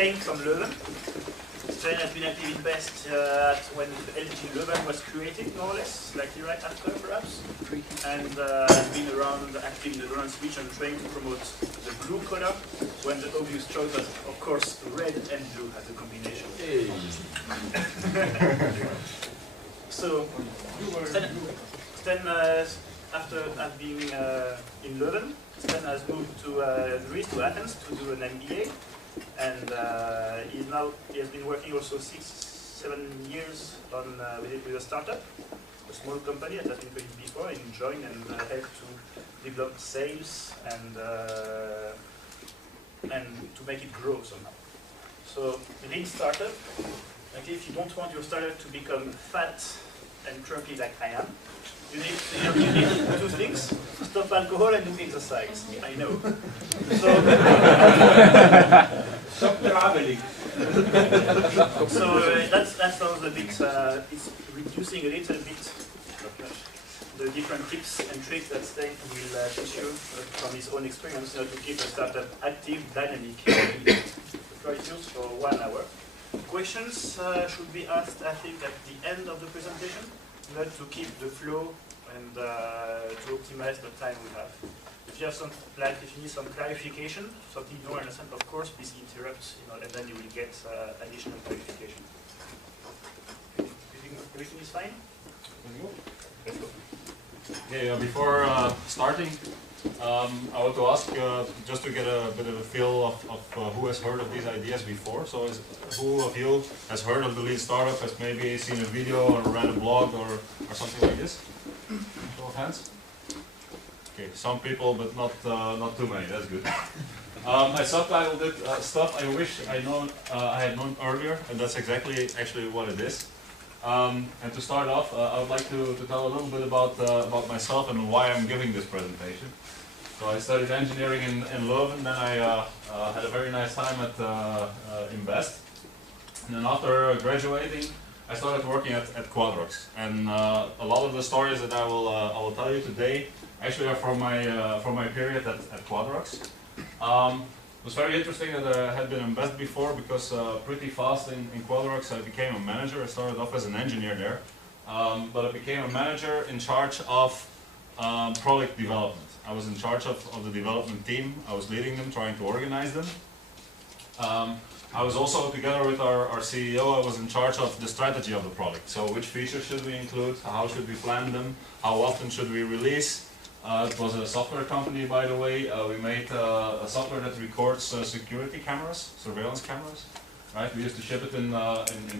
Stijn from Leuven. Stijn has been active in Best when the LG Leuven was created, more or less, slightly right after perhaps, and has been around active in the Leuven speech and trying to promote the blue color when the obvious choice was, of course, red and blue as a combination. Hey. So, Stijn after being in Leuven, Stijn has moved to Greece, to Athens, to do an MBA, and he has been working also 6-7 years on with a startup, a small company that has been created before, and joined and helped to develop sales and to make it grow somehow. So, lean startup. Okay, if you don't want your startup to become fat and crumpy like I am, you need two things: stop alcohol and do exercise. I know. So stop traveling. So that's all the bit. It's reducing a little bit the different tips and tricks that Stijn will teach you from his own experience how to keep a startup active, dynamic. Try it for 1 hour. Questions should be asked, I think, at the end of the presentation, not to keep the flow and to optimize the time we have. If you have if you need some clarification, something you don't understand, of course, please interrupt, and then you will get additional clarification. Everything is fine? Let's go. Okay, before starting, I want to ask, just to get a bit of a feel of who has heard of these ideas before. So who of you has heard of the lean startup, has maybe seen a video or read a blog or something like this? Show of hands? Okay, some people, but not too many, that's good. I subtitled it Stuff I Wish I had known earlier, and that's actually what it is. And to start off, I would like to tell a little bit about myself and why I'm giving this presentation. So I studied engineering in Leuven, then I had a very nice time at Invest. And then after graduating, I started working at Quadrox. And a lot of the stories that I will tell you today actually are from my period at Quadrox. It was very interesting that I had been in Invest before, because pretty fast in Quadrox I became a manager. I started off as an engineer there, but I became a manager in charge of product development. I was in charge of the development team. I was leading them, trying to organize them. I was also, together with our CEO, I was in charge of the strategy of the product. So which features should we include, how should we plan them, how often should we release. It was a software company, by the way. We made a software that records security cameras, surveillance cameras. Right? We used to ship it in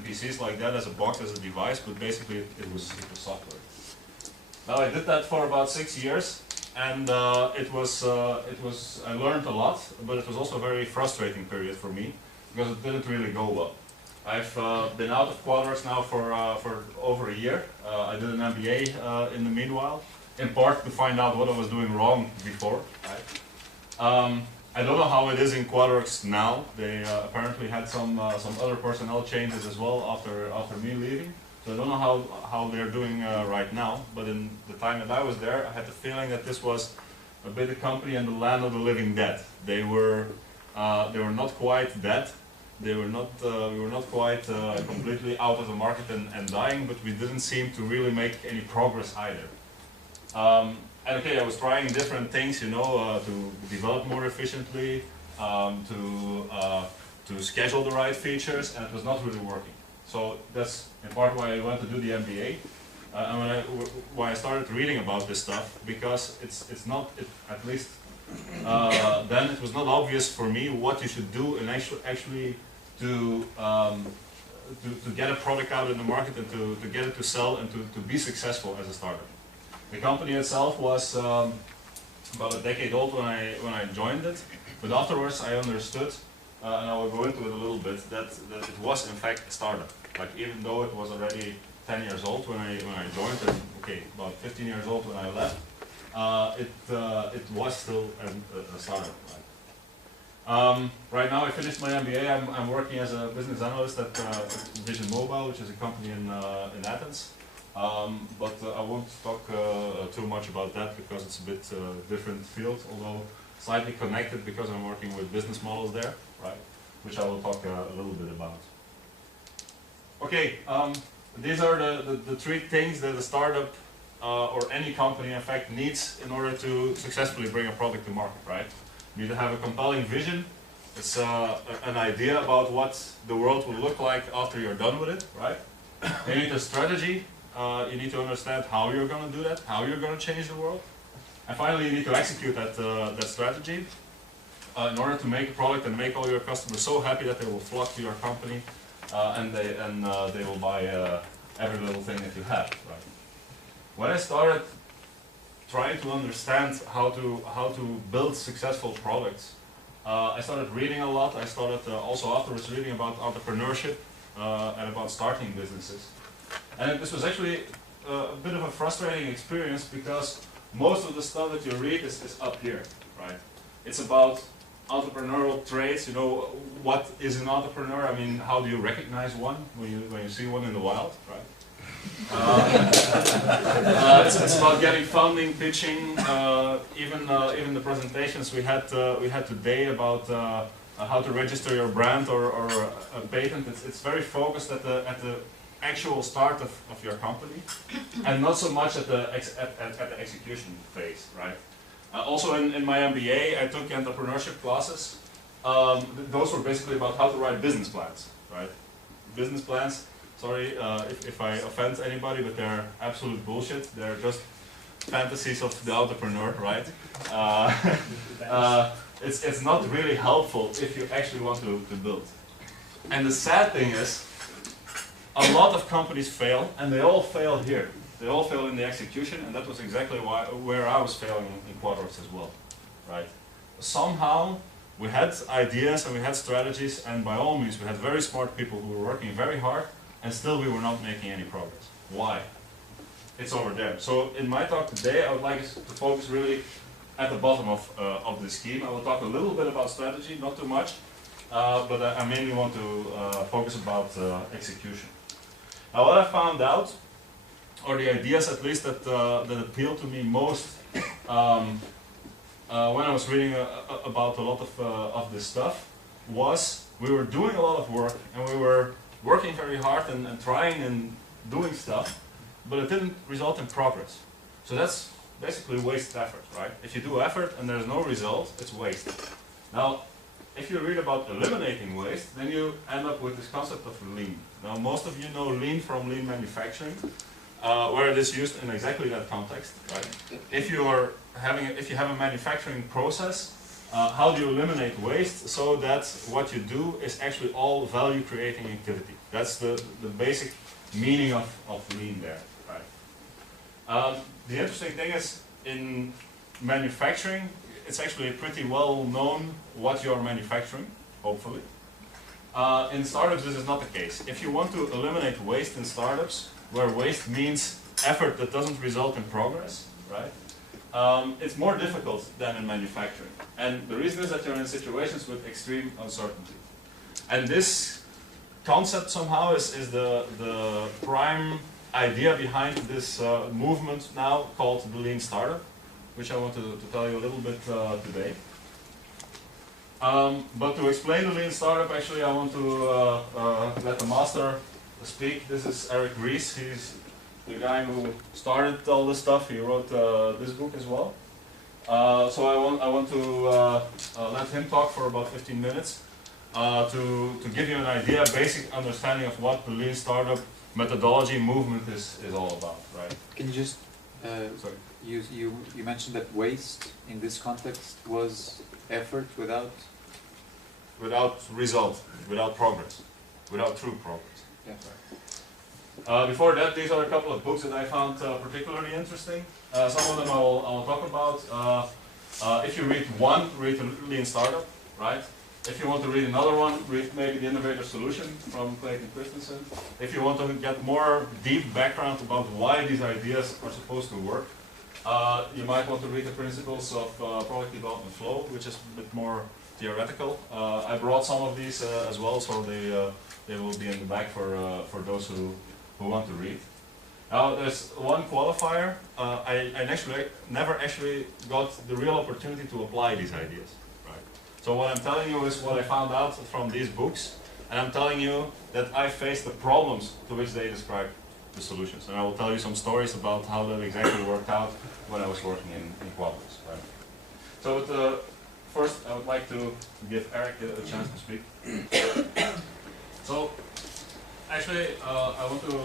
PCs like that as a box, as a device, but basically it was software. Now I did that for about 6 years, and I learned a lot, but it was also a very frustrating period for me, because it didn't really go well. I've been out of Quadrox now for over a year. I did an MBA in the meanwhile, in part to find out what I was doing wrong before. Right? I don't know how it is in Quadrox now. They apparently had some other personnel changes as well after me leaving. So I don't know how they're doing right now. But in the time that I was there, I had the feeling that this was a bit a company in the land of the living dead. They were not quite dead. We were not quite completely out of the market and dying, but we didn't seem to really make any progress either. And okay, I was trying different things, to develop more efficiently, to schedule the right features, and it was not really working. So that's in part why I went to do the MBA, and why I started reading about this stuff, because it's not, at least then it was not obvious for me what you should do and actually to get a product out in the market and to get it to sell and to be successful as a startup. The company itself was about a decade old when I joined it, but afterwards I understood, and I will go into it a little bit, that it was in fact a startup. Like, even though it was already 10 years old when I joined, and okay, about 15 years old when I left, it was still a startup. Right? Right now I finished my MBA. I'm working as a business analyst at Vision Mobile, which is a company in Athens. But I won't talk too much about that, because it's a bit different field, although slightly connected, because I'm working with business models there, right? which I will talk a little bit about. Okay, these are the three things that a startup or any company in fact needs in order to successfully bring a product to market, right? You need to have a compelling vision. It's an idea about what the world will look like after you're done with it, right? You need a strategy. You need to understand how you're going to do that, how you're going to change the world. And finally, you need to execute that strategy in order to make a product and make all your customers so happy that they will flock to your company and they will buy every little thing that you have, right? When I started trying to understand how to build successful products, I started reading a lot. I started also afterwards reading about entrepreneurship and about starting businesses. And this was actually a bit of a frustrating experience because most of the stuff that you read is up here, right? It's about entrepreneurial traits, you know, what is an entrepreneur? I mean, how do you recognize one when you see one in the wild, right? It's about getting funding, pitching, even the presentations we had today about how to register your brand or a patent. It's very focused at the actual start of your company, and not so much at the execution phase, right? Also in my MBA, I took entrepreneurship classes. Those were basically about how to write business plans, right? Business plans. Sorry if I offend anybody, but they're absolute bullshit. They're just fantasies of the entrepreneur, right? It's not really helpful if you actually want to build. And the sad thing is, a lot of companies fail, and they all fail here. They all fail in the execution, and that was exactly where I was failing in Quadworks as well, right? Somehow we had ideas and we had strategies, and by all means we had very smart people who were working very hard, and still we were not making any progress. Why? It's over there. So in my talk today, I would like us to focus really at the bottom of the scheme. I will talk a little bit about strategy, not too much, but I mainly want to focus about execution. Now, what I found out, or the ideas at least that appealed to me most when I was reading about a lot of this stuff, was we were doing a lot of work and we were working very hard and trying and doing stuff, but it didn't result in progress. So that's basically wasted effort, right? If you do effort and there's no result, it's wasted. Now, if you read about eliminating waste, then you end up with this concept of lean. Now, most of you know lean from lean manufacturing, where it is used in exactly that context, right? If you have a manufacturing process, how do you eliminate waste so that what you do is actually all value-creating activity? That's the basic meaning of lean there, right? The interesting thing is, in manufacturing, it's actually pretty well known what you're manufacturing, hopefully. In startups, this is not the case. If you want to eliminate waste in startups, where waste means effort that doesn't result in progress, right? It's more difficult than in manufacturing. And the reason is that you're in situations with extreme uncertainty. And this concept somehow is the prime idea behind this movement now called the Lean Startup, which I want to tell you a little bit today. But to explain the Lean Startup, actually I want to let the master speak. This is Eric Ries. He's the guy who started all this stuff. He wrote this book as well. So I want to let him talk for about 15 minutes to give you an idea, a basic understanding of what the Lean Startup methodology movement is all about, right? Can you just Sorry. you mentioned that waste in this context was effort without result, without progress, without true progress. Yeah. Before that, these are a couple of books that I found particularly interesting. Some of them I will talk about. If you read one, read the Lean Startup, right? If you want to read another one, read maybe the Innovators Solution from Clayton Christensen. If you want to get more deep background about why these ideas are supposed to work, you might want to read the Principles of Product Development Flow, which is a bit more theoretical. I brought some of these as well, so they will be in the back for those who want to read. Now, there's one qualifier. I never actually got the real opportunity to apply these ideas. Right? So what I'm telling you is what I found out from these books, and I'm telling you that I faced the problems to which they describe the solutions. And I will tell you some stories about how that exactly worked out when I was working in qualities. Right? So first I would like to give Eric a chance to speak. So actually I want to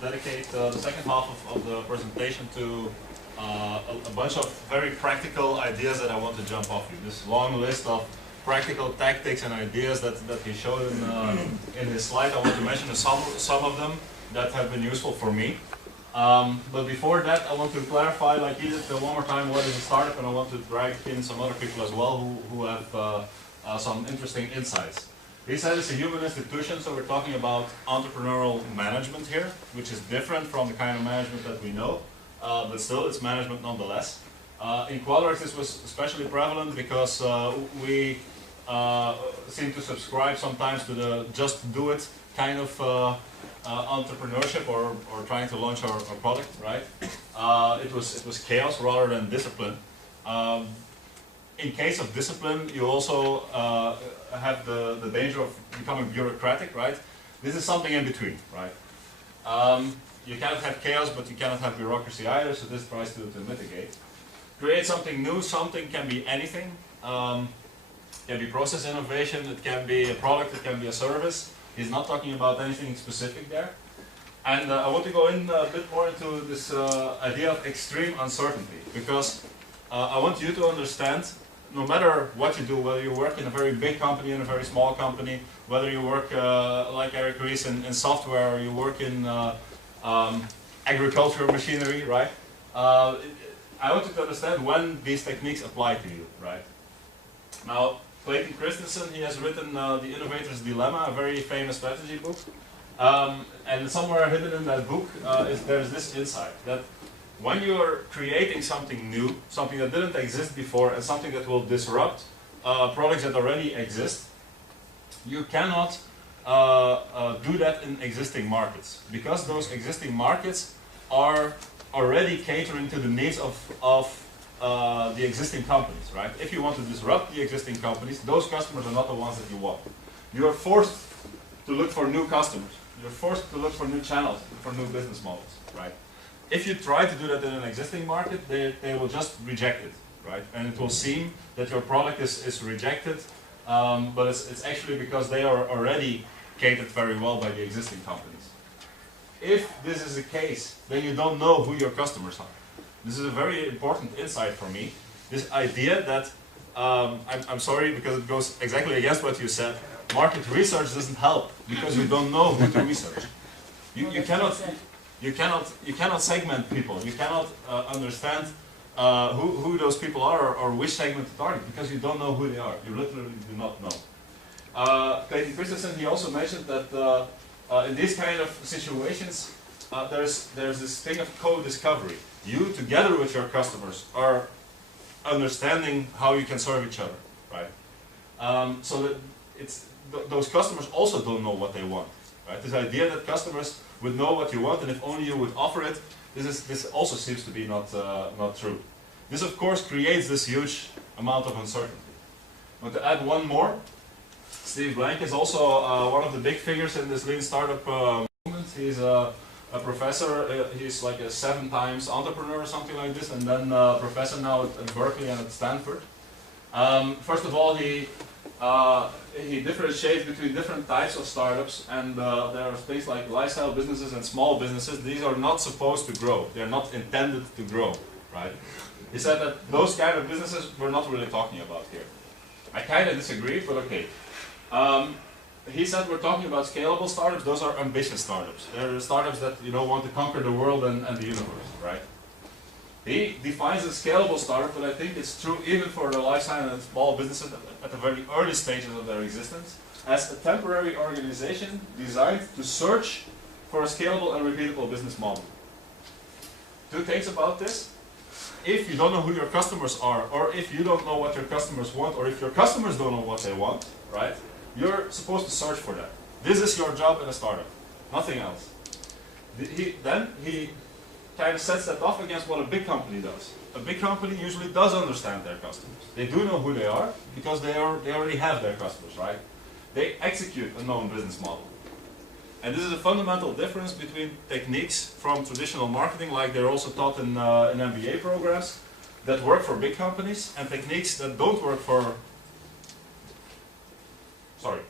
dedicate the second half of the presentation to a bunch of very practical ideas that I want to jump off you. This long list of practical tactics and ideas that he showed in his slide. I want to mention some of them that have been useful for me. But before that, I want to clarify, like he did one more time, what is a startup, and I want to drag in some other people as well who have some interesting insights. He said it's a human institution, so we're talking about entrepreneurial management here, which is different from the kind of management that we know, but still it's management nonetheless. In Qualtrics this was especially prevalent because we seem to subscribe sometimes to the just do it kind of entrepreneurship or trying to launch our product, right? It was chaos rather than discipline. In case of discipline, you also have the danger of becoming bureaucratic, right? This is something in between, right? You cannot have chaos, but you cannot have bureaucracy either, so this tries to mitigate. Create something new, something can be anything. It can be process innovation, it can be a product, it can be a service. He's not talking about anything specific there. And I want to go in a bit more into this idea of extreme uncertainty, because I want you to understand, no matter what you do, whether you work in a very big company, in a very small company, whether you work like Eric Ries in software, or you work in agricultural machinery, right? I want you to understand when these techniques apply to you, right? Now, Clayton Christensen, he has written The Innovators Dilemma, a very famous strategy book. And somewhere hidden in that book there's this insight, that when you're creating something new, something that didn't exist before, and something that will disrupt products that already exist, you cannot do that in existing markets, because those existing markets are already catering to the needs of the existing companies, right? If you want to disrupt the existing companies, those customers are not the ones that you want. You are forced to look for new customers. You're forced to look for new channels, for new business models, right? If you try to do that in an existing market, they will just reject it, right? And it will seem that your product is rejected, but it's actually because they are already catered very well by the existing companies. If this is the case, then you don't know who your customers are. This is a very important insight for me. This idea that, I'm sorry because it goes exactly against what you said, market research doesn't help because you don't know who to research. You cannot segment people. You cannot understand who those people are or which segment to target because you don't know who they are. You literally do not know. Clayton Christensen, he also mentioned that in these kind of situations, there's this thing of co-discovery. You, together with your customers, are understanding how you can serve each other, right? So that those customers also don't know what they want, right? This idea that customers would know what you want, and if only you would offer it, this also seems to be not true. This, of course, creates this huge amount of uncertainty. I want to add one more. Steve Blank is also one of the big figures in this lean startup movement. He's a professor. He's like a 7 times entrepreneur or something like this, and then a professor now at Berkeley and at Stanford. First of all, he differentiates between different types of startups, and there are things like lifestyle businesses and small businesses. These are not supposed to grow. They're not intended to grow, right? He said that those kind of businesses we're not really talking about here. I kind of disagree, but okay. He said we're talking about scalable startups. Those are ambitious startups. They're startups that want to conquer the world and the universe, right? He defines a scalable startup, but I think it's true even for the life science and small businesses at the very early stages of their existence, as a temporary organization designed to search for a scalable and repeatable business model. 2 things about this. If you don't know who your customers are, or if you don't know what your customers want, or if your customers don't know what they want, right? You're supposed to search for that. This is your job in a startup, nothing else. He kind of sets that off against what a big company does. A big company usually does understand their customers. They do know who they are because they already have their customers, right? They execute a known business model. And this is a fundamental difference between techniques from traditional marketing, like they're also taught in MBA programs, that work for big companies, and techniques that don't work for... Sorry.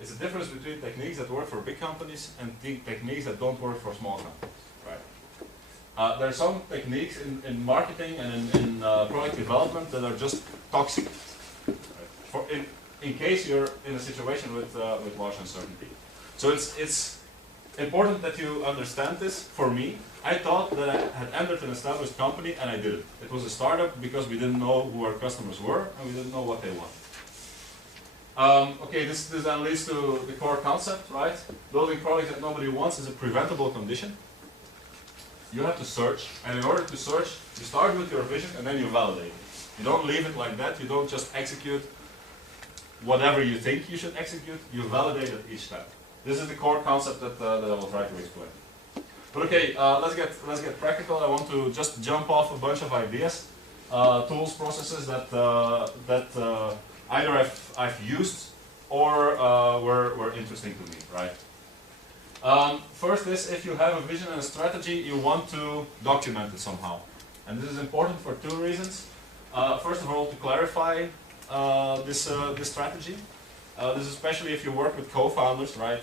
It's a difference between techniques that work for big companies and techniques that don't work for small companies, right? There are some techniques in marketing and in product development that are just toxic, right? In case you're in a situation with large uncertainty. So it's important that you understand this. For me, I thought that I had entered an established company, and I didn't. It was a startup because we didn't know who our customers were, and we didn't know what they wanted. Okay, this then leads to the core concept, right? Building products that nobody wants is a preventable condition. You have to search, and in order to search, you start with your vision, and then you validate it. You don't leave it like that. You don't just execute whatever you think you should execute. You validate it each step. This is the core concept that I will try to explain. But okay, let's get practical. I want to just jump off a bunch of ideas, tools, processes that either I've used or were interesting to me, right? First is, if you have a vision and a strategy, you want to document it somehow. And this is important for two reasons. First of all, to clarify this strategy. This is especially if you work with co-founders, right?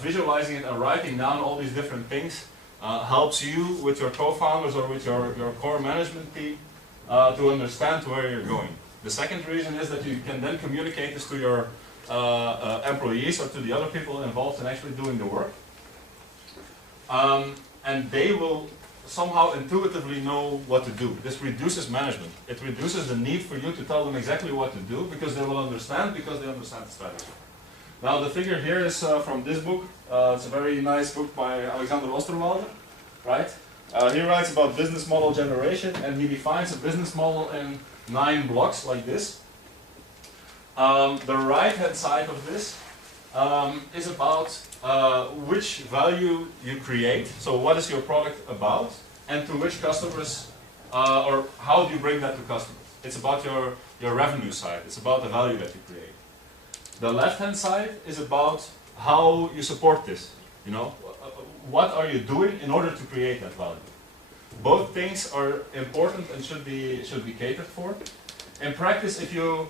Visualizing it and writing down all these different things helps you with your co-founders or with your core management team to understand where you're going. The second reason is that you can then communicate this to your employees or to the other people involved in actually doing the work. And they will somehow intuitively know what to do. This reduces management. It reduces the need for you to tell them exactly what to do because they will understand because they understand the strategy. Now the figure here is from this book. It's a very nice book by Alexander Osterwalder, right? He writes about business model generation, and he defines a business model in 9 blocks like this. The right-hand side of this is about which value you create. So what is your product about, and to which customers, or how do you bring that to customers? It's about your revenue side. It's about the value that you create. The left-hand side is about how you support this. You know, what are you doing in order to create that value? Both things are important and should be catered for. In practice, if you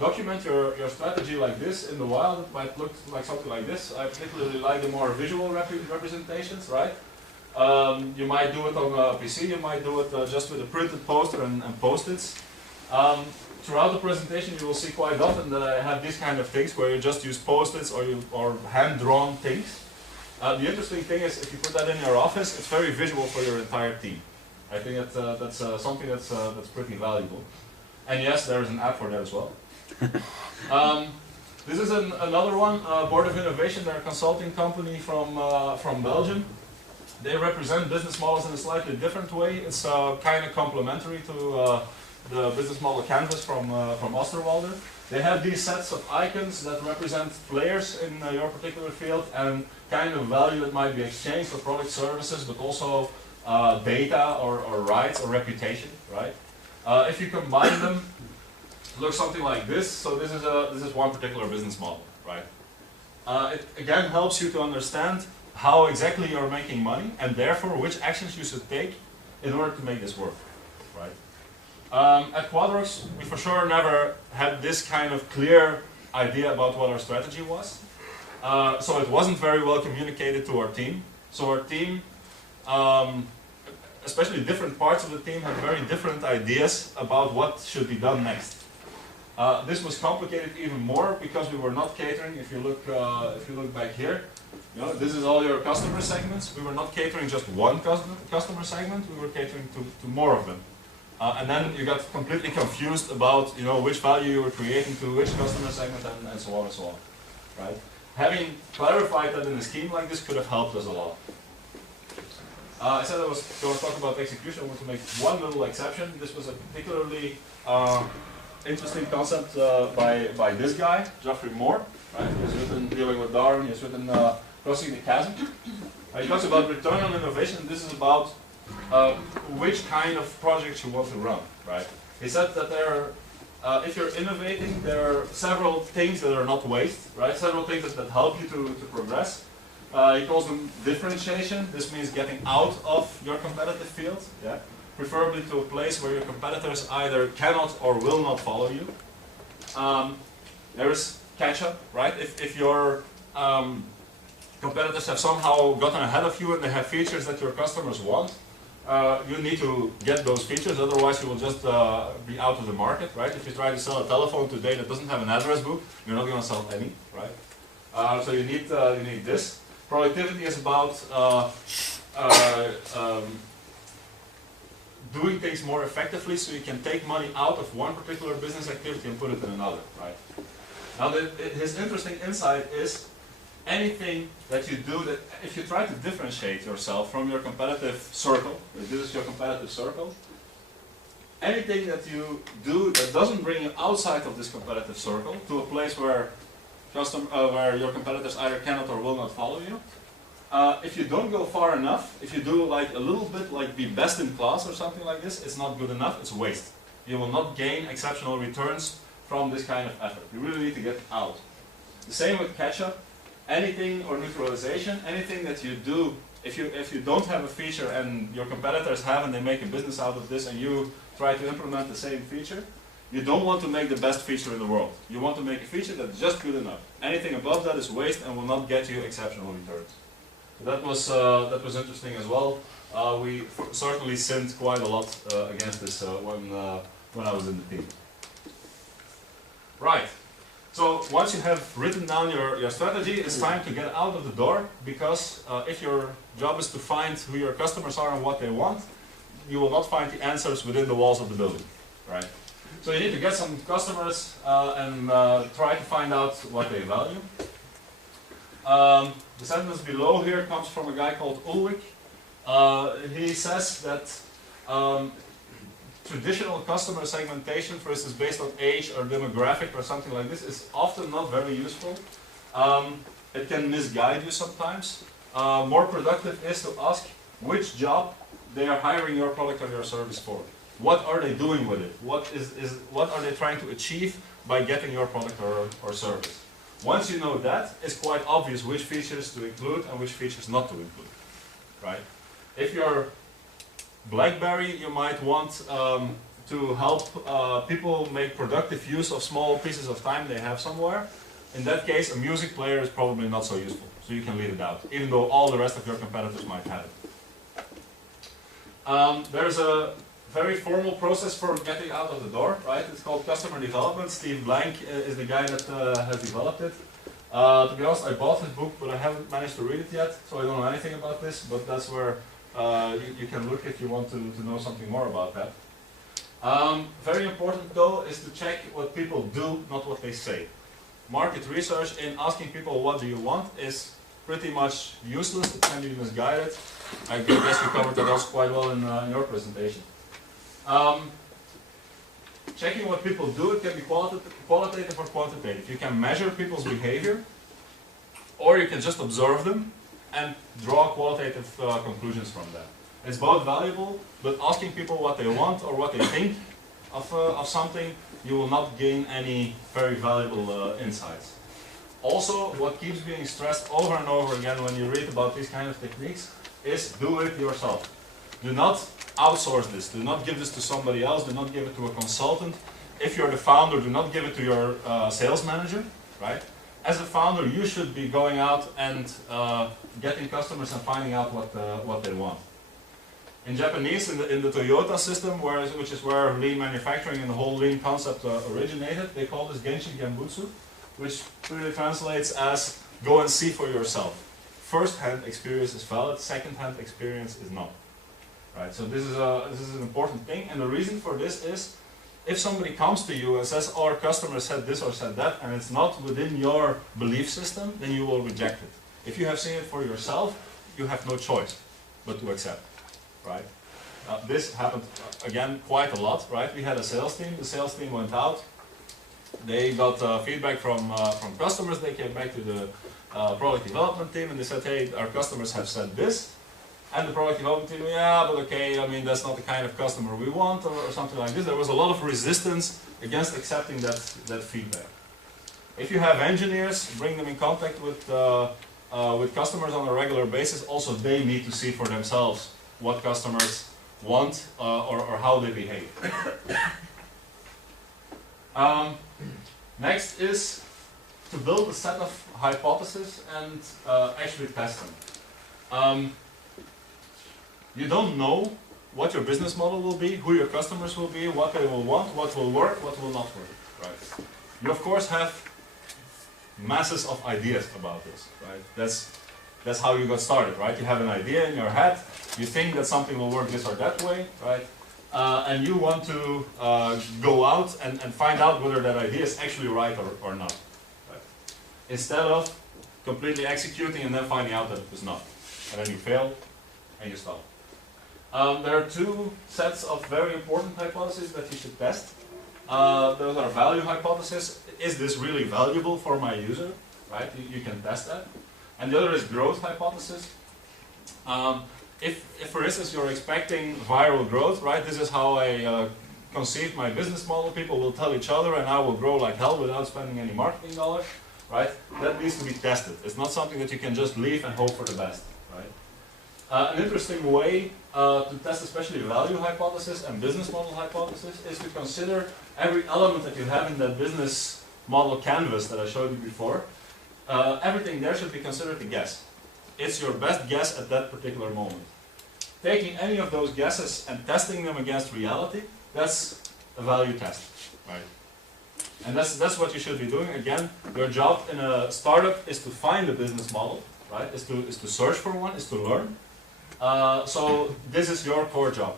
document your strategy like this in the wild, it might look like something like this. I particularly like the more visual representations, right? You might do it on a PC, you might do it just with a printed poster and post-its. Throughout the presentation, you will see quite often that I have these kind of things where you just use post-its or hand-drawn things. The interesting thing is, if you put that in your office, it's very visual for your entire team. I think that's something that's pretty valuable. And yes, there is an app for that as well. This is another one, Board of Innovation. They're a consulting company from Belgium. They represent business models in a slightly different way. It's kind of complementary to the business model canvas from Osterwalder. They have these sets of icons that represent players in your particular field and kind of value that might be exchanged for product services, but also data or rights or reputation, right? If you combine them, it looks something like this. So this is one particular business model, right? It again helps you to understand how exactly you're making money and therefore which actions you should take in order to make this work, right? At Quadrox, we for sure never had this kind of clear idea about what our strategy was. So it wasn't very well communicated to our team. So our team, especially different parts of the team, had very different ideas about what should be done next. This was complicated even more because we were not catering. If you look back here, you know, this is all your customer segments. We were not catering just one customer segment. We were catering to more of them. And then you got completely confused about, you know, which value you were creating to which customer segment and so on and so on, right? Having clarified that in a scheme like this could have helped us a lot. I said I was going to talk about execution. I want to make one little exception. This was a particularly interesting concept by this guy, Geoffrey Moore, right? He's written Dealing with Darwin. He's written Crossing the Chasm. He talks about return on innovation. This is about which kind of projects you want to run, right? He said that if you're innovating, there are several things that are not waste, right? Several things that help you to progress. He calls them differentiation. This means getting out of your competitive field, yeah? Preferably to a place where your competitors either cannot or will not follow you. There is catch-up, right? If your competitors have somehow gotten ahead of you and they have features that your customers want, you need to get those features, otherwise you will just be out of the market, right? If you try to sell a telephone today that doesn't have an address book, you're not going to sell any, right? So you need this. Productivity is about doing things more effectively so you can take money out of one particular business activity and put it in another, right? Now his interesting insight is anything that you do that, if you try to differentiate yourself from your competitive circle, if this is your competitive circle, anything that you do that doesn't bring you outside of this competitive circle to a place where your competitors either cannot or will not follow you, if you don't go far enough, if you do like a little bit like be best in class or something like this, it's not good enough, it's waste. You will not gain exceptional returns from this kind of effort. You really need to get out. The same with catch-up. Anything or neutralization, anything that you do, if you don't have a feature and your competitors have and they make a business out of this and you try to implement the same feature, you don't want to make the best feature in the world. You want to make a feature that's just good enough. Anything above that is waste and will not get you exceptional returns. So that was interesting as well. We certainly sinned quite a lot against this when I was in the team. Right. So once you have written down your strategy, it's time to get out of the door, because if your job is to find who your customers are and what they want, you will not find the answers within the walls of the building, right? So you need to get some customers and try to find out what they value. The sentence below here comes from a guy called Ulrich. He says that traditional customer segmentation, for instance, based on age or demographic or something like this, is often not very useful. It can misguide you sometimes. More productive is to ask which job they are hiring your product or your service for. What are they doing with it? What are they trying to achieve by getting your product or service? Once you know that, it's quite obvious which features to include and which features not to include, right? If you're BlackBerry, you might want to help people make productive use of small pieces of time they have somewhere. In that case, a music player is probably not so useful, so you can leave it out, even though all the rest of your competitors might have it. There's a very formal process for getting out of the door, right? It's called customer development. Steve Blank is the guy that has developed it. To be honest, I bought his book, but I haven't managed to read it yet, so I don't know anything about this, but that's where you can look if you want to know something more about that. Very important though is to check what people do, not what they say. Market research in asking people what do you want is pretty much useless, it can be misguided. I guess we covered that also quite well in your presentation. Checking what people do, it can be qualitative or quantitative. You can measure people's behavior, or you can just observe them and draw qualitative conclusions from that. It's both valuable, but asking people what they want or what they think of something, you will not gain any very valuable insights. Also, what keeps being stressed over and over again when you read about these kind of techniques is do it yourself. Do not outsource this. Do not give this to somebody else. Do not give it to a consultant. If you're the founder, do not give it to your sales manager, right? As a founder, you should be going out and getting customers and finding out what they want. In Japanese, in the Toyota system, which is where lean manufacturing and the whole lean concept originated, they call this Genshin Genbutsu, which really translates as go and see for yourself. First-hand experience is valid, second-hand experience is not. Right? So this is an important thing, and the reason for this is if somebody comes to you and says our customer said this or said that, and it's not within your belief system, then you will reject it. If you have seen it for yourself, you have no choice but to accept. Right? This happened again quite a lot. Right? We had a sales team. The sales team went out, they got feedback from customers. They came back to the product development team and they said, hey, our customers have said this. And the product development team, yeah, but okay, I mean, that's not the kind of customer we want, or something like this. There was a lot of resistance against accepting that feedback. If you have engineers, bring them in contact with customers on a regular basis. Also, they need to see for themselves what customers want or how they behave. Next is to build a set of hypotheses and actually test them. You don't know what your business model will be, who your customers will be, what they will want, what will work, what will not work. Right? You of course have masses of ideas about this. Right? That's how you got started. Right? You have an idea in your head. You think that something will work this or that way. Right? And you want to go out and find out whether that idea is actually right or not. Right? Instead of completely executing and then finding out that it was not. And then you fail and you stop. There are two sets of very important hypotheses that you should test. Those are value hypotheses. Is this really valuable for my user? Right? You can test that. And the other is growth hypothesis. If for instance you're expecting viral growth, right? This is how I conceive my business model. People will tell each other, and I will grow like hell without spending any marketing dollars. Right? That needs to be tested. It's not something that you can just leave and hope for the best. Right? An interesting way to test especially value hypothesis and business model hypothesis is to consider every element that you have in that business model canvas that I showed you before. Everything there should be considered a guess. It's your best guess at that particular moment. Taking any of those guesses and testing them against reality, that's a value test. Right? And that's what you should be doing. Again, your job in a startup is to find a business model, right? Is to search for one, is to learn. So this is your core job.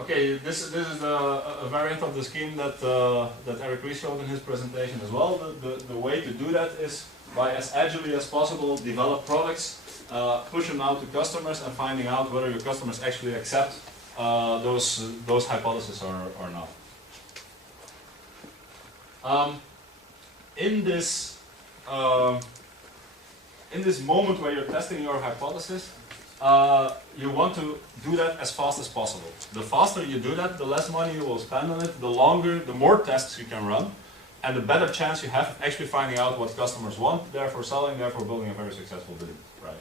Okay, this is a variant of the scheme that Eric Ries showed in his presentation as well. The way to do that is by as agilely as possible develop products, push them out to customers, and finding out whether your customers actually accept those hypotheses or not. In this moment where you're testing your hypothesis, you want to do that as fast as possible. The faster you do that, the less money you will spend on it, the more tests you can run, and the better chance you have of actually finding out what customers want, therefore selling, therefore building a very successful business. Right?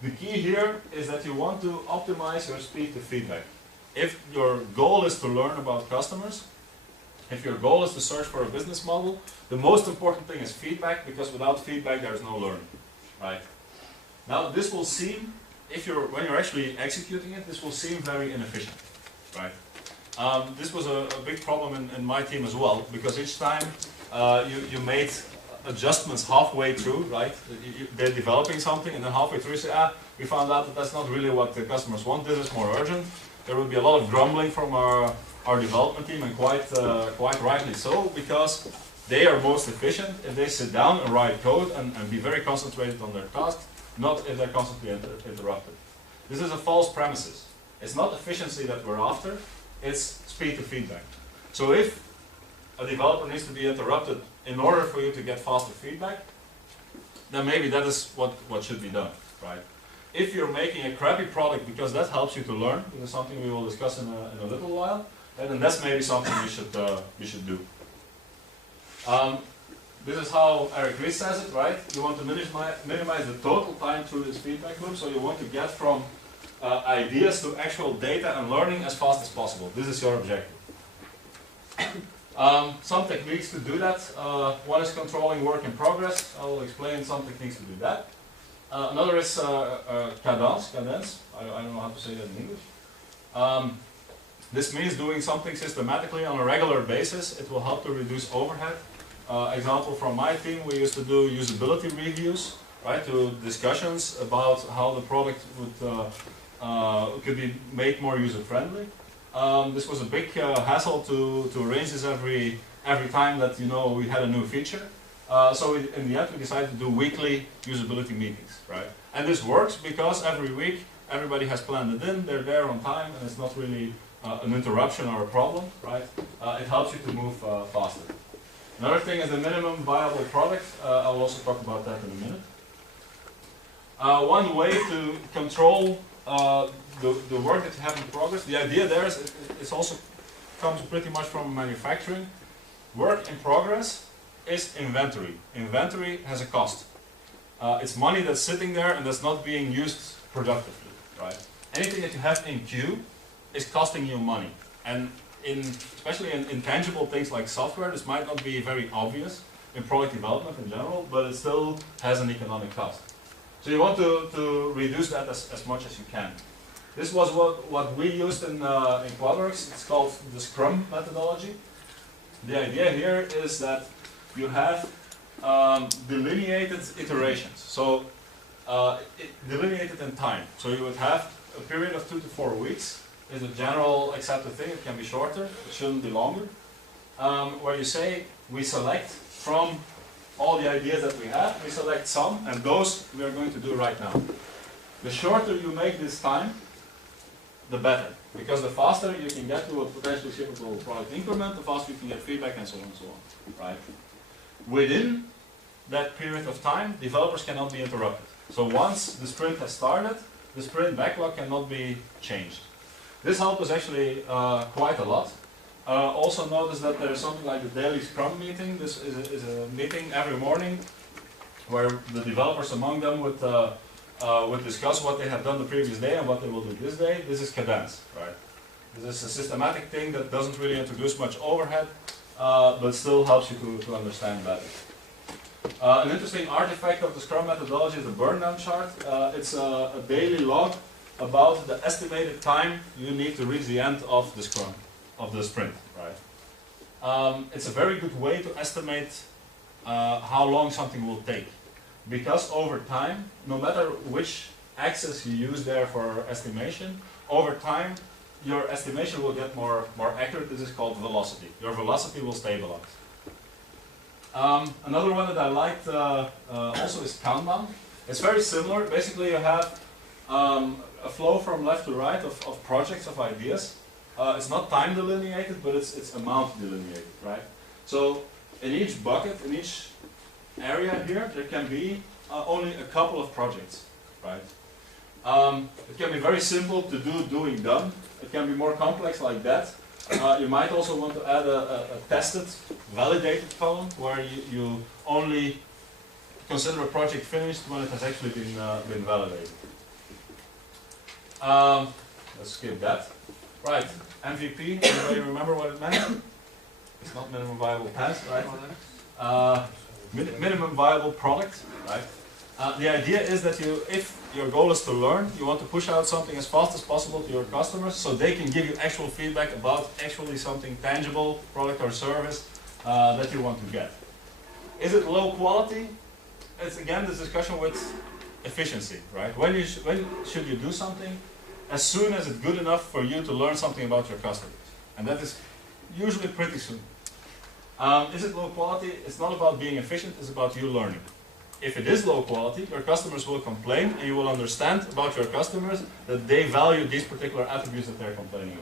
The key here is that you want to optimize your speed to feedback. If your goal is to learn about customers, if your goal is to search for a business model, the most important thing is feedback, because without feedback there is no learning. Right? Now this will seem, when you're actually executing it, this will seem very inefficient. Right? This was a big problem in my team as well, because each time you made adjustments halfway through, right? They're developing something, and then halfway through you say, we found out that that's not really what the customers want, this is more urgent. There will be a lot of grumbling from our development team, and quite rightly so, because they are most efficient if they sit down and write code and be very concentrated on their task, not if they're constantly interrupted. This is a false premises. It's not efficiency that we're after, it's speed to feedback. So if a developer needs to be interrupted in order for you to get faster feedback, then maybe that is what should be done, right? If you're making a crappy product because that helps you to learn, this is something we will discuss in a little while, then that's maybe something you should do. This is how Eric Ries says it, right? You want to minimize the total time through this feedback loop, so you want to get from ideas to actual data and learning as fast as possible. This is your objective. Some techniques to do that. One is controlling work in progress. I will explain some techniques to do that. Another is cadence. I don't know how to say that in English. This means doing something systematically on a regular basis. It will help to reduce overhead. Example from my team, we used to do usability reviews, right? To discussions about how the product could be made more user-friendly. This was a big hassle to arrange this every time that we had a new feature. So in the end we decided to do weekly usability meetings, right? And this works because every week everybody has planned it in, they're there on time, and it's not really an interruption or a problem, right, it helps you to move faster. Another thing is the minimum viable product. I'll also talk about that in a minute. One way to control the work that you have in progress, the idea there is it also comes pretty much from manufacturing. Work in progress is inventory. Inventory has a cost. It's money that's sitting there and that's not being used productively, right? Anything that you have in queue is costing you money. And especially in intangible things like software, this might not be very obvious in product development in general, but it still has an economic cost. So you want to reduce that as much as you can. This was what we used in Quadworks. It's called the Scrum Methodology. The idea here is that you have delineated iterations. So delineated in time. So you would have a period of 2 to 4 weeks. Is a general accepted thing. It can be shorter. It shouldn't be longer. Where you say we select from all the ideas that we have, we select some, and those we are going to do right now. The shorter you make this time, the better. Because the faster you can get to a potentially shippable product increment, the faster you can get feedback and so on and so on. Right? Within that period of time, developers cannot be interrupted. So once the sprint has started, the sprint backlog cannot be changed. This helps us actually quite a lot. Also notice that there is something like the daily Scrum meeting. This is a meeting every morning where the developers among them would discuss what they have done the previous day and what they will do this day. This is cadence, right? This is a systematic thing that doesn't really introduce much overhead, but still helps you to understand better. An interesting artifact of the Scrum methodology is the burn down chart. It's a daily log about the estimated time you need to reach the end of the Scrum, of the sprint, right? It's a very good way to estimate how long something will take. Because over time, no matter which axis you use there for estimation, over time your estimation will get more accurate. This is called velocity. Your velocity will stabilize. Another one that I liked also is countdown. It's very similar. Basically you have a flow from left to right of projects, of ideas. It's not time delineated, but it's amount delineated, right? So in each bucket, in each area here, there can be only a couple of projects, right? It can be very simple to do, doing, done. It can be more complex like that. You might also want to add a tested, validated column where you only consider a project finished when it has actually been validated. Let's skip that. Right, MVP, anybody remember what it meant? It's not minimum viable task, right? Minimum viable product, right? The idea is that if your goal is to learn, you want to push out something as fast as possible to your customers so they can give you actual feedback about actually something tangible, product or service, that you want to get. Is it low quality? It's again this discussion with efficiency, right? When should you do something? As soon as it's good enough for you to learn something about your customers. And that is usually pretty soon. Is it low quality? It's not about being efficient, it's about you learning. If it is low quality, your customers will complain and you will understand about your customers that they value these particular attributes that they're complaining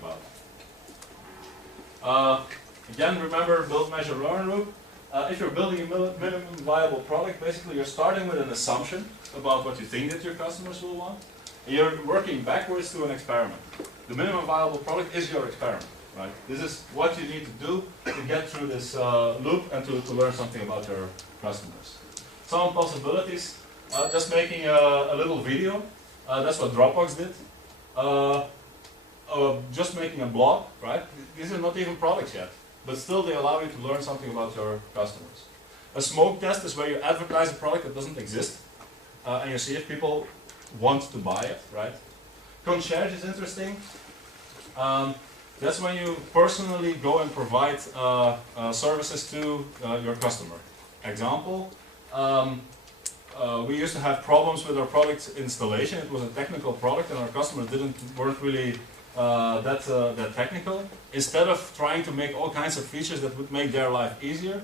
about. Again, remember build, measure, learn loop. If you're building a minimum viable product, basically you're starting with an assumption about what you think that your customers will want. And you're working backwards to an experiment. The minimum viable product is your experiment, right? This is what you need to do to get through this loop and to learn something about your customers. Some possibilities, just making a little video. That's what Dropbox did. Just making a blog, right? These are not even products yet, but still they allow you to learn something about your customers. A smoke test is where you advertise a product that doesn't exist, and you see if people want to buy it, right? Concierge is interesting. That's when you personally go and provide services to your customer. Example, we used to have problems with our product installation. It was a technical product and our customers weren't really that technical. Instead of trying to make all kinds of features that would make their life easier,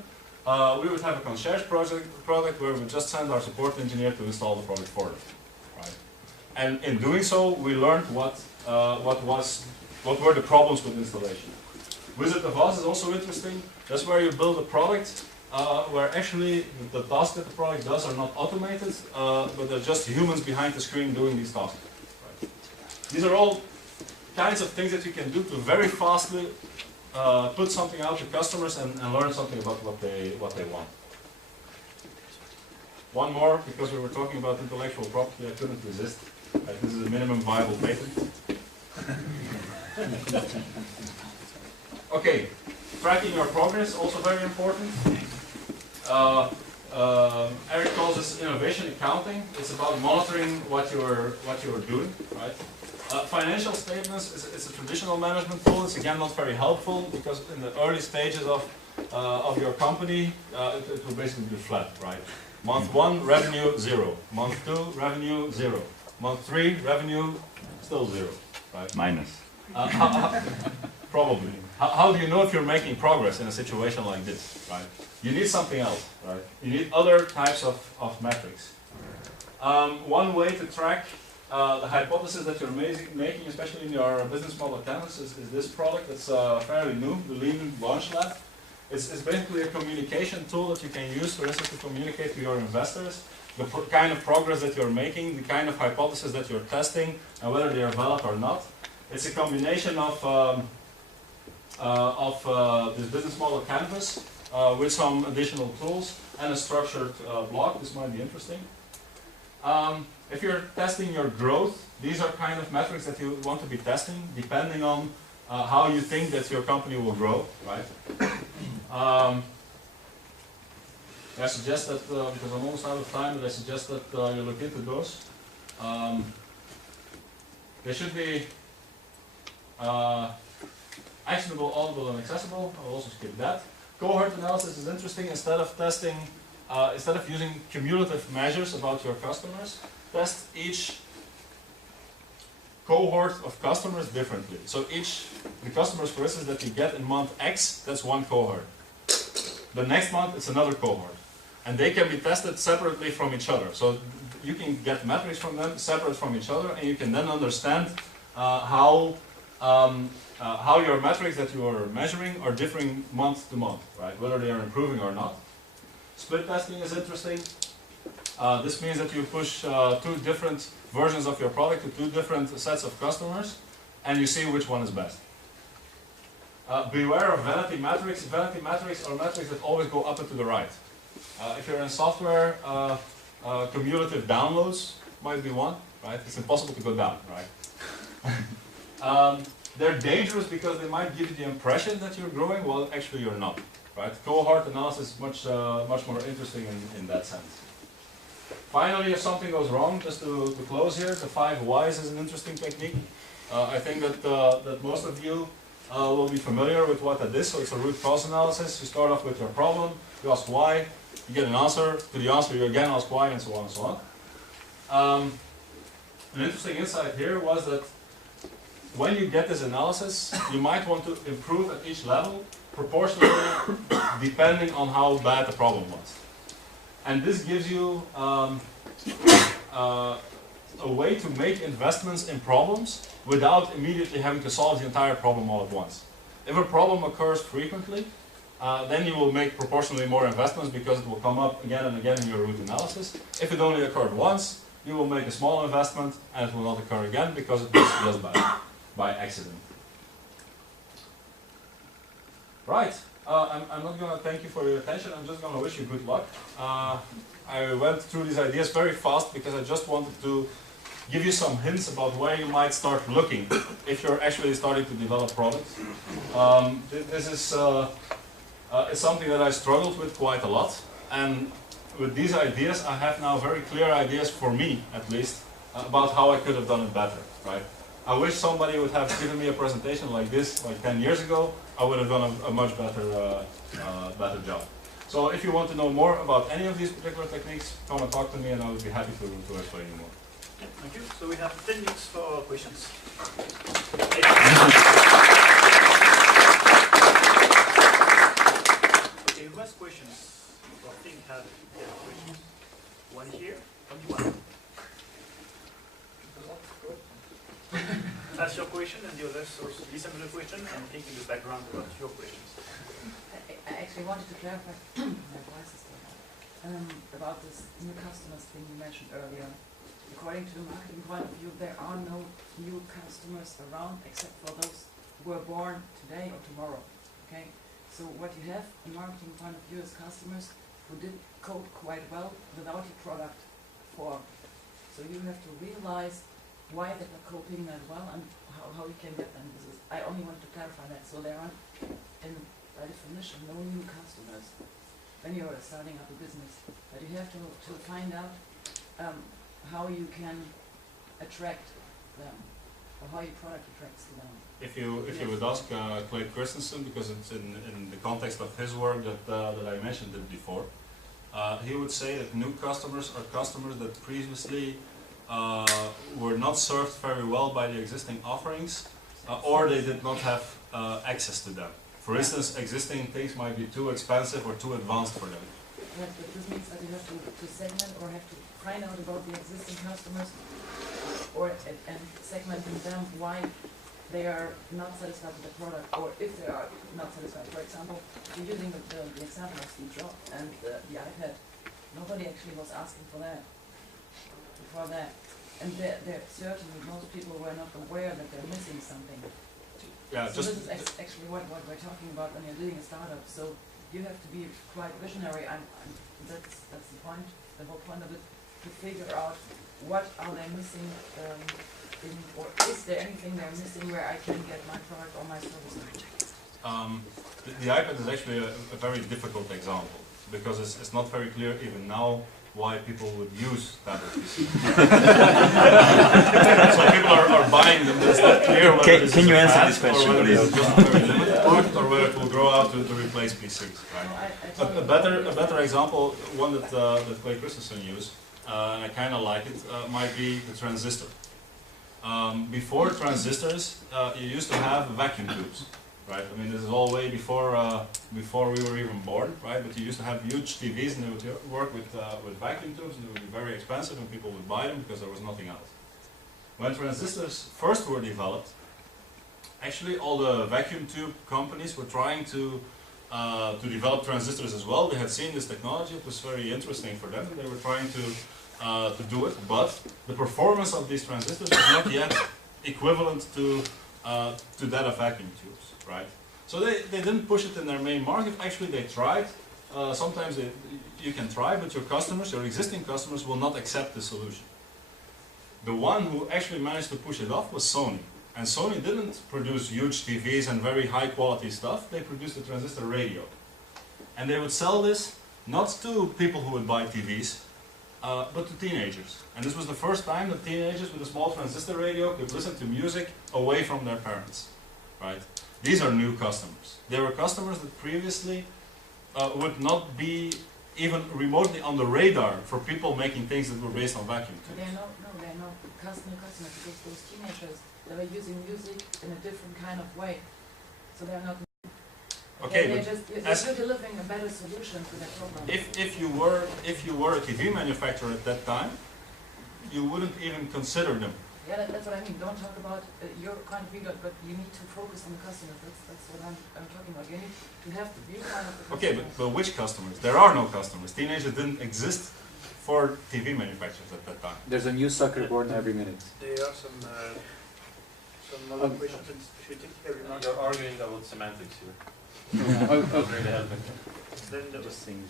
we would have a concierge product where we would just send our support engineer to install the product for them. Right? And in doing so, we learned what was what were the problems with installation. Wizard of Oz is also interesting. That's where you build a product where actually the tasks that the product does are not automated, but they're just humans behind the screen doing these tasks. Right? These are all kinds of things that you can do to very fastly put something out to customers and learn something about what they want. One more, because we were talking about intellectual property, I couldn't resist. This is a minimum viable patent. Okay, tracking your progress, also very important. Eric calls this innovation accounting. It's about monitoring what you're doing, right? Financial statements is a traditional management tool. It's again not very helpful because in the early stages of your company, it will basically be flat, right? Month 1, revenue 0. Month 2, revenue 0. Month 3, revenue still 0, right? Minus. Probably. How do you know if you're making progress in a situation like this, right? You need something else, right? You need other types of metrics. One way to track the hypothesis that you're making, especially in your business model canvas, is this product that's fairly new, the Lean Launch Lab. It's basically a communication tool that you can use, for instance, to communicate to your investors the kind of progress that you're making, the kind of hypothesis that you're testing, and whether they are valid or not. It's a combination of this business model canvas with some additional tools and a structured blog. This might be interesting. If you're testing your growth, these are kind of metrics that you want to be testing, depending on how you think that your company will grow, right? I suggest that, because I'm almost out of time, but I suggest that you look into those. They should be actionable, audible, and accessible. I'll also skip that. Cohort analysis is interesting. Instead of using cumulative measures about your customers, test each cohort of customers differently. So the customers, for instance, that you get in month X, that's one cohort. The next month, it's another cohort. And they can be tested separately from each other. So you can get metrics from them separate from each other, and you can then understand how your metrics that you are measuring are differing month to month, right? Whether they are improving or not. Split testing is interesting. This means that you push 2 different versions of your product to 2 different sets of customers, and you see which one is best. Beware of vanity metrics. Vanity metrics are metrics that always go up and to the right. If you're in software, cumulative downloads might be one, right? It's impossible to go down, right? They're dangerous because they might give you the impression that you're growing, while actually you're not, right? Cohort analysis is much more interesting in that sense. Finally, if something goes wrong, just to close here, the 5 whys is an interesting technique. I think that most of you will be familiar with what that is. So it's a root cause analysis. You start off with your problem, you ask why, you get an answer. To the answer, you again ask why, and so on and so on. An interesting insight here was that when you get this analysis, you might want to improve at each level proportionally depending on how bad the problem was. And this gives you a way to make investments in problems without immediately having to solve the entire problem all at once. If a problem occurs frequently, then you will make proportionally more investments because it will come up again and again in your root analysis. If it only occurred once, you will make a small investment and it will not occur again because it was just by accident. Right. I'm not going to thank you for your attention. I'm just going to wish you good luck. I went through these ideas very fast because I just wanted to give you some hints about where you might start looking if you're actually starting to develop products. This is it's something that I struggled with quite a lot. And with these ideas, I have now very clear ideas for me, at least, about how I could have done it better, right? I wish somebody would have given me a presentation like this like 10 years ago. I would have done a much better job. So if you want to know more about any of these particular techniques, come and talk to me and I would be happy to explain you more. Yeah, thank you. So we have 10 minutes for questions. Okay, who has questions? I think have questions. One here, only one. ask your question, and the others also listen to the question and think in the background about your questions. I actually wanted to clarify my voice is still on. About this new customers thing you mentioned earlier. According to the marketing point of view, there are no new customers around except for those who were born today or tomorrow. Okay? So what you have in marketing point of view is customers who did code quite well without your product form. So you have to realize why they are coping that well and how you can get them. I only want to clarify that. So there are, by definition, no new customers when you're starting up a business. But you have to find out how you can attract them, or how your product attracts to them. If you would ask Clay Christensen, because it's in the context of his work that I mentioned it before, he would say that new customers are customers that previously were not served very well by the existing offerings, or they did not have access to them. For instance, existing things might be too expensive or too advanced for them. Yes, but this means that you have to segment or have to find out about the existing customers and segmenting them why they are not satisfied with the product, or if they are not satisfied. For example, you're using the example of Steve Jobs and the iPad. Nobody actually was asking for that. Before that. And certainly most people were not aware that they're missing something. Yeah, so this is actually what we're talking about when you're doing a startup. So you have to be quite visionary, and that's the point, the whole point of it, to figure out what are they missing, or is there anything they're missing where I can get my product or my service. The iPad is actually a very difficult example, because it's not very clear even now why people would use tablet PCs. So people are buying them, but it's not clear whether this Can is you a answer fad this question, or whether please? this is just a very limited market, or whether it will grow out to replace PCs. Right? A better example, one that Clay Christensen used, and I kind of like it, might be the transistor. Before transistors, you used to have vacuum tubes. Right? I mean, this is all way before we were even born, right? But you used to have huge TVs, and they would work with vacuum tubes, and they would be very expensive, and people would buy them because there was nothing else. When transistors first were developed, actually all the vacuum tube companies were trying to develop transistors as well. They had seen this technology; it was very interesting for them, and they were trying to do it. But the performance of these transistors was not yet equivalent to that of vacuum tubes. Right? So they didn't push it in their main market. Actually, they tried. Sometimes you can try, but your customers, your existing customers, will not accept the solution. The one who actually managed to push it off was Sony. And Sony didn't produce huge TVs and very high quality stuff. They produced a transistor radio. And they would sell this not to people who would buy TVs, but to teenagers. And this was the first time that teenagers with a small transistor radio could listen to music away from their parents. Right? These are new customers. They were customers that previously would not be even remotely on the radar for people making things that were based on vacuum tubes. They're no customer customers, because those teenagers, they were using music in a different kind of way. So they're not. Okay, you're delivering a better solution to their problem. If you were a TV manufacturer at that time, you wouldn't even consider them. Yeah, that's what I mean. Don't talk about your kind of view, but you need to focus on the customers. That's what I'm talking about. You need to have the viewpoint of the customers. Okay, but which customers? There are no customers. Teenagers didn't exist for TV manufacturers at that time. There's a new sucker born every minute. There are some other questions and specific remarks. You're arguing about semantics here. Oh, Really helping. Then the, Just sing.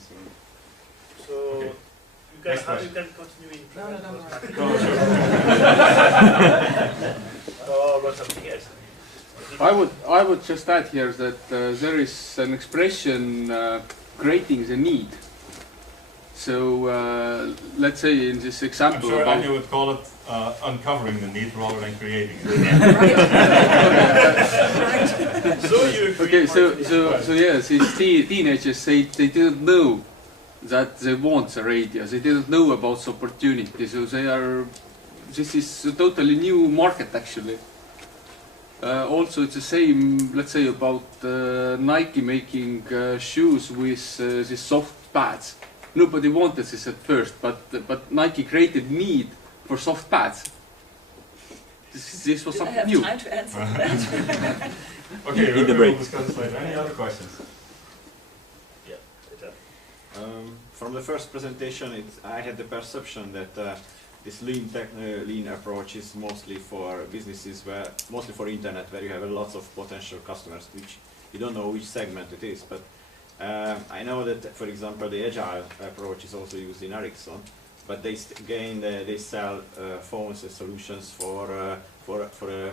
so Okay. you can, Next how question. you can continue in No, those Oh, sure. or about something else. I would just add here that there is an expression creating the need. So let's say in this I'm example sure about Anya would call it uncovering the need rather than creating it. So you agree. okay, so yes, these teenagers they didn't know that they want a radio. They didn't know about the opportunity. So this is a totally new market actually. Also, it's the same, let's say, about Nike making shoes with these soft pads. Nobody wanted this at first, but Nike created need for soft pads. This was Do I something have new. time to answer that? Okay, In the we'll break. discuss this later. Any other questions? From the first presentation, I had the perception that this lean approach is mostly for businesses, mostly for internet, where you have lots of potential customers, which you don't know which segment it is. But I know that, for example, the agile approach is also used in Ericsson, but they they sell phones and solutions for a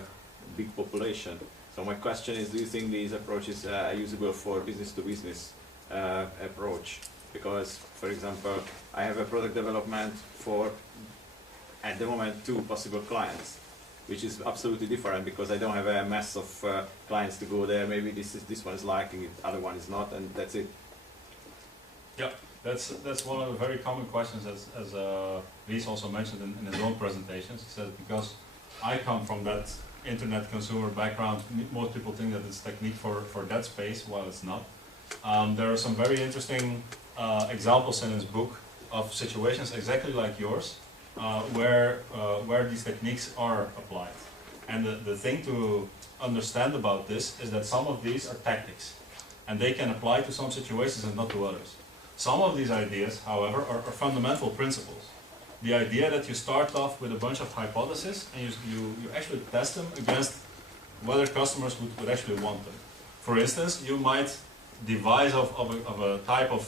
big population. So my question is, do you think these approaches are usable for business-to-business approach? Because, for example, I have a product development for, at the moment, 2 possible clients, which is absolutely different because I don't have a mass of clients to go there. Maybe this one is liking it, other one is not, and that's it. Yeah, that's one of the very common questions, as Lies also mentioned in his own presentations. He said, because I come from that internet consumer background, most people think that it's technique for that space, while it's not. There are some very interesting examples in his book of situations exactly like yours, where these techniques are applied. And the thing to understand about this is that some of these are tactics, and they can apply to some situations and not to others. Some of these ideas, however, are fundamental principles. The idea that you start off with a bunch of hypotheses and you actually test them against whether customers would actually want them. For instance, you might devise of a type of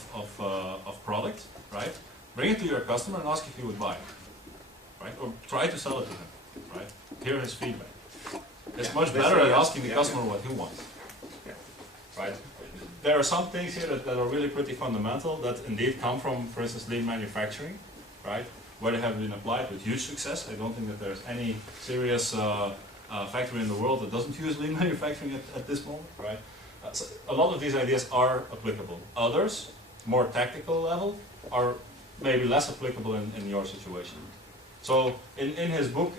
product, right? Bring it to your customer and ask if he would buy it, right? Or try to sell it to him, right? Hear his feedback. It's much better than asking the customer what he wants, right? There are some things here that are really pretty fundamental that indeed come from, for instance, lean manufacturing, right? Where they have been applied with huge success. I don't think that there's any serious factory in the world that doesn't use lean manufacturing at this moment, right? So a lot of these ideas are applicable. Others, more tactical level, are maybe less applicable in your situation. So in his book,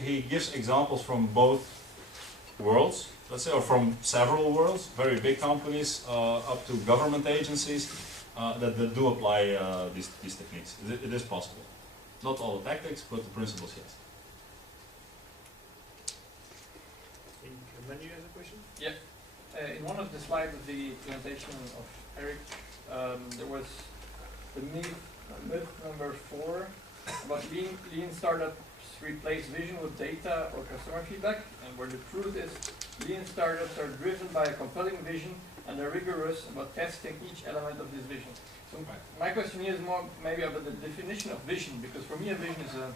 he gives examples from both worlds, let's say, or from several worlds, very big companies up to government agencies that do apply these techniques. It is possible. Not all the tactics, but the principles, yes. Manu has a question? Yeah. In one of the slides of the presentation of Eric, there was the myth number 4 about lean startups replace vision with data or customer feedback, and where the truth is lean startups are driven by a compelling vision and are rigorous about testing each element of this vision. So my question here is more maybe about the definition of vision, because for me a vision is a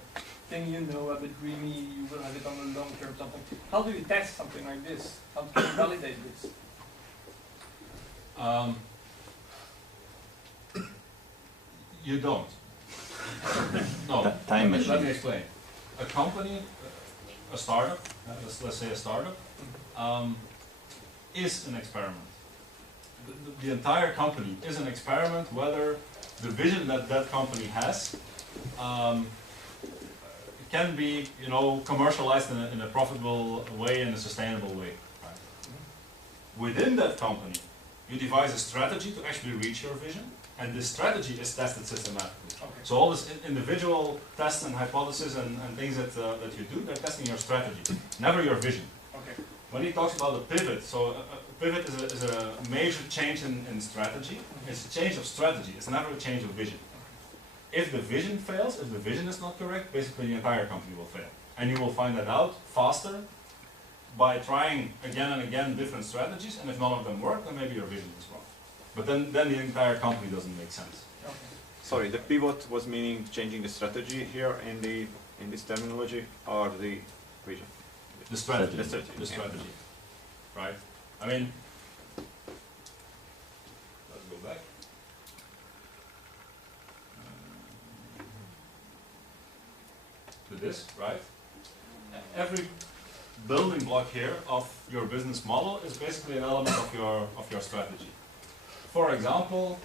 thing you know, a bit dreamy, you will have it on the long term, something. How do you test something like this? How can you validate this? You don't. No. Time Let machine. me explain. A company, a startup, let's say a startup, is an experiment. The entire company is an experiment, whether the vision that that company has can be, commercialized in a profitable way, in a sustainable way. Right? Within that company, you devise a strategy to actually reach your vision, and this strategy is tested systematically. Okay. So all this individual tests and hypotheses and things that you do, they're testing your strategy, never your vision. Okay. When he talks about a pivot, so a pivot is a major change in strategy. It's a change of strategy. It's never a change of vision. If the vision fails, if the vision is not correct, basically the entire company will fail. And you will find that out faster by trying again and again different strategies, and if none of them work, then maybe your vision is wrong. But then the entire company doesn't make sense. Okay. Sorry, the pivot was meaning changing the strategy here in this terminology, or the vision? The strategy. The strategy. The strategy. Right? I mean, let's go back. To this, right? Every building block here of your business model is basically an element of your strategy. For example,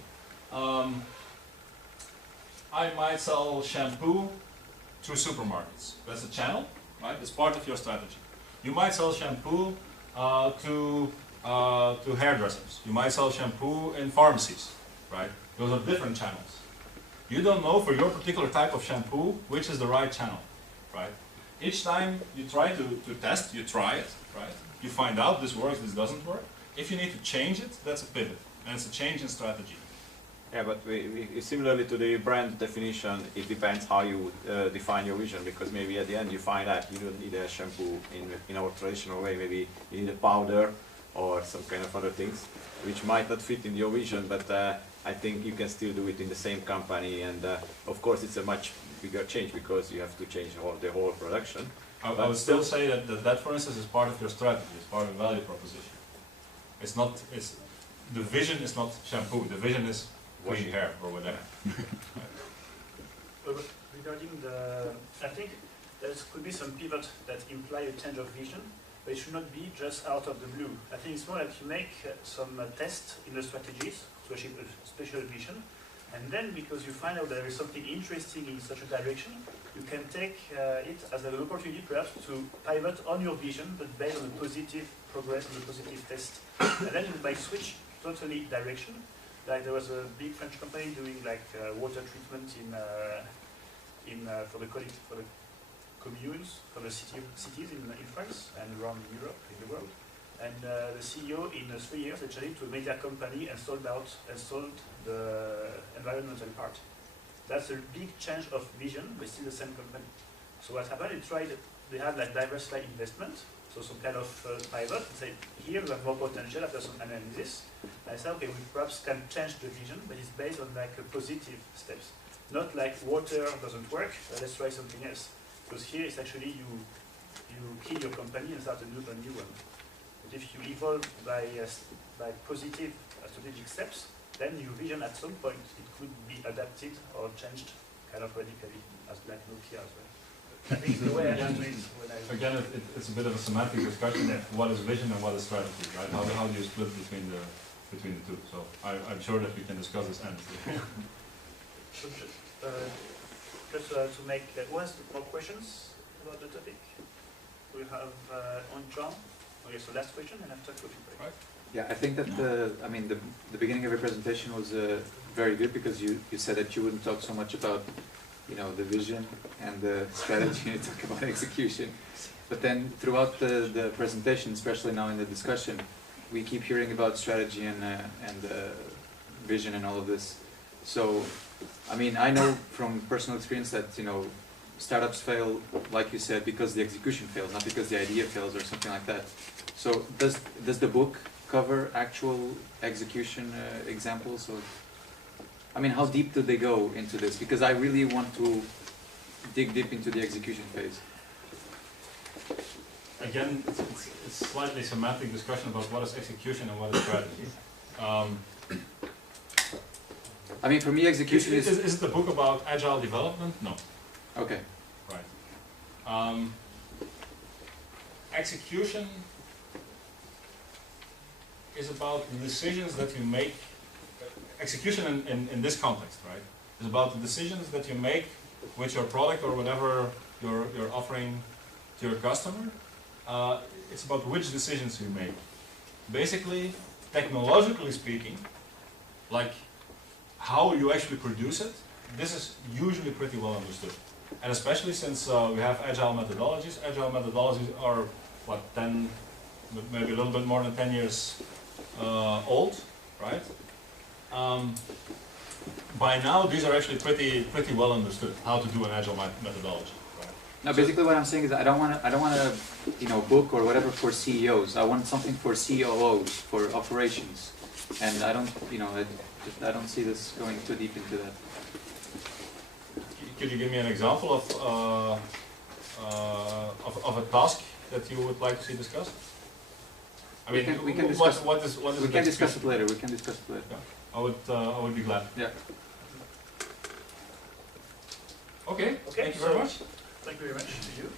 I might sell shampoo through supermarkets. That's a channel, right? It's part of your strategy. You might sell shampoo to hairdressers. You might sell shampoo in pharmacies, right? Those are different channels. You don't know for your particular type of shampoo which is the right channel, right? each time you try to test, you try it, right? You find out this works, this doesn't work. If you need to change it, that's a pivot, and it's a change in strategy. Yeah, but similarly to the brand definition, it depends how you define your vision, because maybe at the end you find out you don't need a shampoo in our traditional way. Maybe you need a powder or some kind of other things, which might not fit in your vision, but I think you can still do it in the same company, and of course it's a much bigger change because you have to change the whole production. I would still say that, for instance, is part of your strategy, it's part of the value proposition. It's not, the vision is not shampoo, the vision is washing hair or whatever. Regarding I think there could be some pivot that imply a change of vision, but it should not be just out of the blue. I think it's more like you make some tests in the strategies to achieve a special vision, and then because you find out there is something interesting in such a direction, you can take it as an opportunity perhaps to pivot on your vision, but based on the positive progress and the positive test. And then you might switch totally direction. Like there was a big French company doing like water treatment for the communes, for the cities in France and around Europe, in the world. And the CEO in 3 years actually to a media company and sold the environmental part. That's a big change of vision, but still the same company. So what happened? They had like diversified investment, so some kind of pivot, and say here we have more potential after some analysis. And I said, okay, we perhaps can change the vision, but it's based on like a positive steps. Not like water doesn't work, let's try something else. Because here it's actually you kill your company and start a new one. But if you evolve by positive strategic steps, then your vision at some point it could be adapted or changed kind of radically, as like Nokia as well. I think it's the way I do it when I... Again, it's a bit of a semantic discussion of what is vision and what is strategy, right? How do you split between the two? So I'm sure that we can discuss this endlessly. Just to make, who has more questions about the topic? We have on John. Okay, so last question and after coffee break. Right. Yeah, I think that the beginning of your presentation was very good because you said that you wouldn't talk so much about the vision and the strategy, you talk about execution. But then throughout the presentation, especially now in the discussion, we keep hearing about strategy and vision and all of this. So, I mean, I know from personal experience that startups fail, like you said, because the execution fails, not because the idea fails or something like that. So, does the book cover actual execution examples? Or, I mean, how deep do they go into this? Because I really want to dig deep into the execution phase. Again, it's slightly semantic discussion about what is execution and what is strategy. I mean, for me, execution is it the book about agile development? No. Okay. Right. Execution is about the decisions that you make. Execution in this context, right, is about the decisions that you make with your product or whatever you're offering to your customer. It's about which decisions you make. Basically, technologically speaking, like how you actually produce it, this is usually pretty well understood. And especially since we have agile methodologies. Agile methodologies are, what, 10, maybe a little bit more than 10 years old, right? By now, these are actually pretty well understood, how to do an agile methodology. Right? Now, basically what I'm saying is I don't want a book or whatever for CEOs. I want something for COOs, for operations. And I don't, I don't see this going too deep into that. Could you give me an example of a task that you would like to see discussed? I mean, we can discuss. What is we can discuss it later. We can discuss it later. Yeah. I would be glad. Yeah. Okay. Okay. Thank you very much. Thank you very much to you.